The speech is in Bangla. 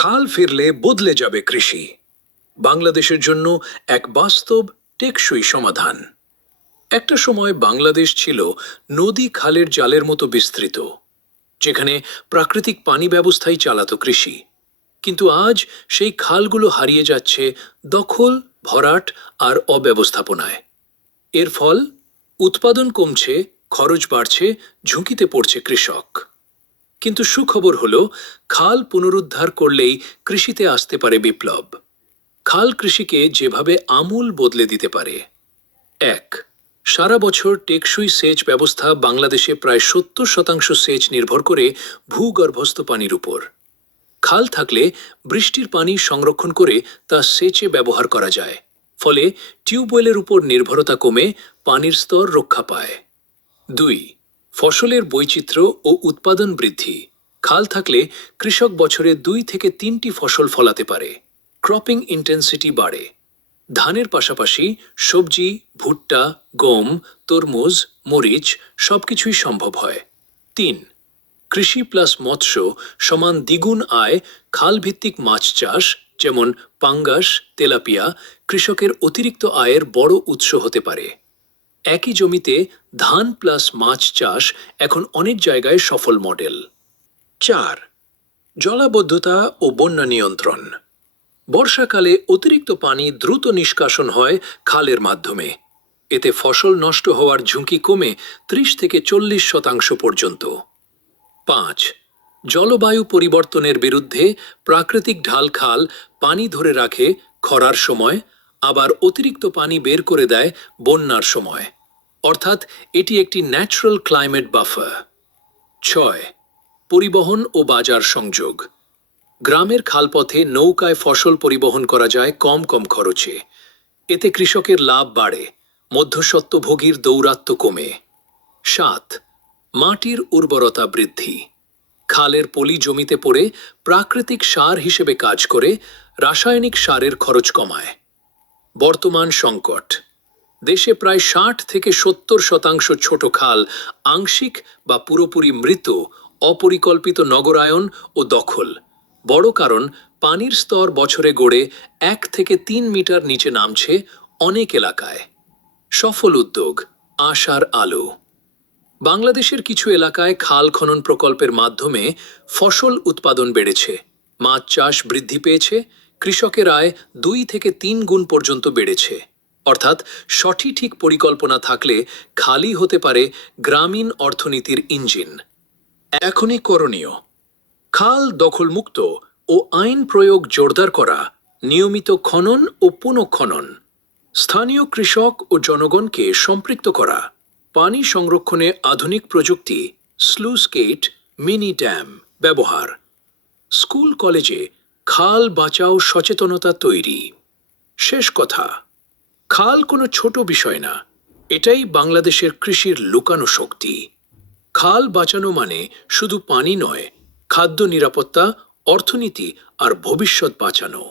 খাল ফিরলে বদলে যাবে কৃষি। বাংলাদেশের জন্য এক বাস্তব টেকসই সমাধান। একটা সময় বাংলাদেশ ছিল নদী খালের জালের মতো বিস্তৃত, যেখানে প্রাকৃতিক পানি ব্যবস্থাই চালাতো কৃষি। কিন্তু আজ সেই খালগুলো হারিয়ে যাচ্ছে দখল, ভরাট আর অব্যবস্থাপনায়। এর ফল, উৎপাদন কমছে, খরচ বাড়ছে, ঝুঁকিতে পড়ছে কৃষক। কিন্তু সুখবর হলো, খাল পুনরুদ্ধার করলেই কৃষিতে আসতে পারে বিপ্লব। খাল কৃষিকে যেভাবে আমূল বদলে দিতে পারে। এক, সারা বছর টেকসই সেচ ব্যবস্থা। বাংলাদেশে প্রায় 70% সেচ নির্ভর করে ভূগর্ভস্থ পানির উপর। খাল থাকলে বৃষ্টির পানি সংরক্ষণ করে তা সেচে ব্যবহার করা যায়। ফলে টিউবওয়েলের উপর নির্ভরতা কমে পানির স্তর রক্ষা পায়। 2, ফসলের বৈচিত্র্য ও উৎপাদন বৃদ্ধি। খাল থাকলে কৃষক বছরে 2 থেকে 3টি ফসল ফলাতে পারে। ক্রপিং ইন্টেন্সিটি বাড়ে। ধানের পাশাপাশি সবজি, ভুট্টা, গম, তরমুজ, মরিচ সবকিছুই সম্ভব হয়। 3, কৃষি প্লাস মৎস্য সমান দ্বিগুণ আয়। খালভিত্তিক মাছ চাষ, যেমন পাঙ্গাস, তেলাপিয়া, কৃষকের অতিরিক্ত আয়ের বড় উৎস হতে পারে। একই জমিতে ধান প্লাস মাছ চাষ এখন অনেক জায়গায় সফল মডেল। 4, জলাবদ্ধতা ও বন্যা নিয়ন্ত্রণ। বর্ষাকালে অতিরিক্ত পানি দ্রুত নিষ্কাশন হয় খালের মাধ্যমে। এতে ফসল নষ্ট হওয়ার ঝুঁকি কমে 30 থেকে 40% পর্যন্ত। 5, জলবায়ু পরিবর্তনের বিরুদ্ধে প্রাকৃতিক ঢাল। খাল পানি ধরে রাখে খরার সময়, আবার অতিরিক্ত পানি বের করে দেয় বন্যার সময়। অর্থাৎ এটি একটি ন্যাচারাল ক্লাইমেট বাফার। 6, পরিবহন ও বাজার সংযোগ। গ্রামের খালপথে নৌকায় ফসল পরিবহন করা যায় কম খরচে। এতে কৃষকের লাভ বাড়ে, মধ্যস্বত্বভোগীর দৌরাত্ম্য কমে। 7, মাটির উর্বরতা বৃদ্ধি। খালের পলি জমিতে পড়ে প্রাকৃতিক সার হিসেবে কাজ করে, রাসায়নিক সারের খরচ কমায়। বর্তমান সংকট। দেশে প্রায় 60 থেকে 70% ছোট খাল আংশিক বা পুরোপুরি মৃত। অপরিকল্পিত নগরায়ন ও দখল বড় কারণ। পানির স্তর বছরে গড়ে 1 থেকে 3 মিটার নিচে নামছে অনেক এলাকায়। সফল উদ্যোগ, আশার আলো। বাংলাদেশের কিছু এলাকায় খাল খনন প্রকল্পের মাধ্যমে ফসল উৎপাদন বেড়েছে, মাছ চাষ বৃদ্ধি পেয়েছে, কৃষকের আয় 2 থেকে 3 গুণ পর্যন্ত বেড়েছে। অর্থাৎ সঠিক পরিকল্পনা থাকলে খালই হতে পারে গ্রামীণ অর্থনীতির ইঞ্জিন। এখনই করণীয়: খাল দখলমুক্ত ও আইন প্রয়োগ জোরদার করা, নিয়মিত খনন ও পুনঃখনন, স্থানীয় কৃষক ও জনগণকে সম্পৃক্ত করা, পানি সংরক্ষণে আধুনিক প্রযুক্তি, স্লুইস গেট, মিনি ড্যাম ব্যবহার, স্কুল কলেজে খাল বাঁচাও সচেতনতা তৈরি। শেষ কথা, খাল কোনো ছোট বিষয় না, এটাই বাংলাদেশের কৃষির লুকানো শক্তি। খাল বাঁচানো মানে শুধু পানি নয়, খাদ্য নিরাপত্তা, অর্থনীতি আর ভবিষ্যৎ বাঁচানো।